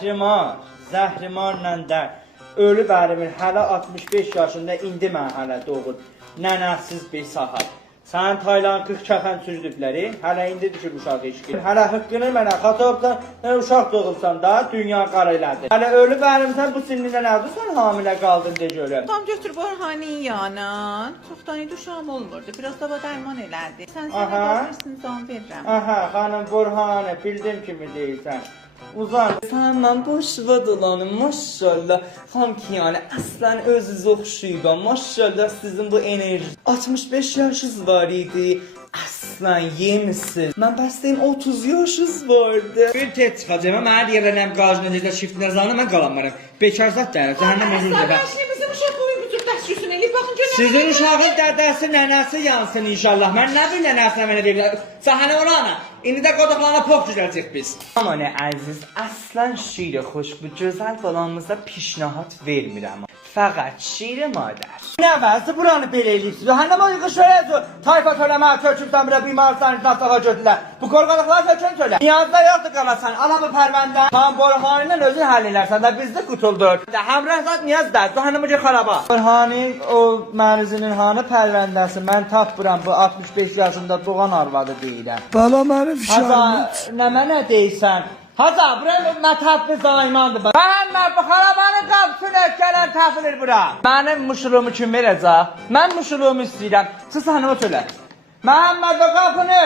Zəhrimarla da ölüb ərimin hələ 65 yaşında indi mən hələ doğur. Nənəsiz bir saat. Sən Tayland 40 kəfən sürdüblər, hələ indi düşür uşaq eşqi. Hələ haqqını mənə xatabdan, uşaq doğulsan da dünya qara elədi. Hələ ölüb ərimsən bu sinində nədir sən hamilə qaldın de görüm. Tam götür Borhan'ın yana. Çoxdan idi uşağım olmurdu. Biraz da dərman elədi. Sən sənə qalmışsın zam verirəm. Aha, xanım Borhanı bildim kimi deyirsən. Uzan. Səndən boş vadılanım maşallah. Xam ki yani aslan özünüz oxşuyuba maşallah sizin bu enerji. 65 yaşınız var idi. Aslan yemişsiniz. Mən bəstəyim 30 yaşınız vardı. Bir tez çıxacağım. Mən hər yerlənəm qajına necə çift nəzarına mən qalanmaram. Bekar zat gəlib. Cəhənnəm özür dilərim. Aslan bizim uşaq boyu bütün dəstüsünü eləyib. Baxın görün. Sizin uşağın dədəsi, nənəsi yansın inşallah. Mən nə bilim nənəsinə mənə deyirlər. Sahənə orana. İndi də qodaqlarına pop düzəlcək biz. Aman əziz, aslan şir xoş bu gözəl balamıza pişnahat vermirəm. Fəqət şir madər. Nə vəzi buranı belə eləyibsiz? Hənə bu yığış verəcək. Tayfa söyləmə, köçübsən bura bimarsan, nastağa götürlər. Bu qorqalıqlar sökün söylə. Niyazda yoxdur qalasan. Ala bu pərvəndə. Tam Borhanı ilə özün həll elərsən də bizdə qutuldur. Həmrəh zat niyazdır. Hənə bu xaraba. Borhanı o mənizinin hanı pərvəndəsi. Mən tapıram bu 65 yaşında doğan arvadı deyirəm. Bala mənim Haza, nə mənə deyirsən? Haza, bura mətəbbi zaymandır. Məhəmməd, bu xarabanın qapısını gələn təfilir bura. Mənim muşulumu kim verəcək? Mən muşulumu istəyirəm. Siz hanıma söylə. Məhəmməd, o qapını.